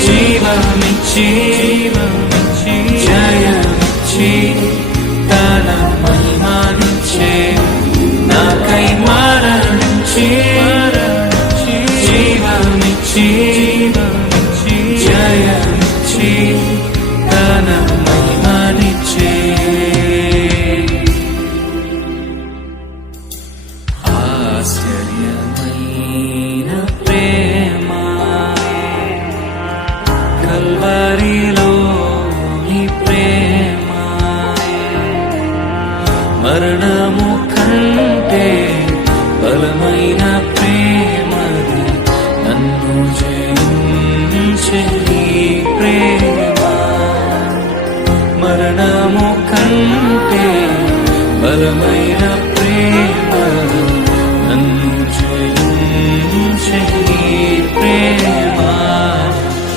జీవమిచ్చి జయమిచ్చి తన మహిమనిచ్చే నాకై మరణించి జీవమిచ్చి జయమిచ్చి తన మహిమనిచ్చే ఆశ్చర్యమైన ప్రేమ కల్వరిలోని ప్రేమ మరణము కంటే బలమైన ప్రేమది నన్ను జయించే నీ ప్రేమ మరణము కంటే బలమైన ప్రేమ నన్ను జయించే నీ ప్రేమ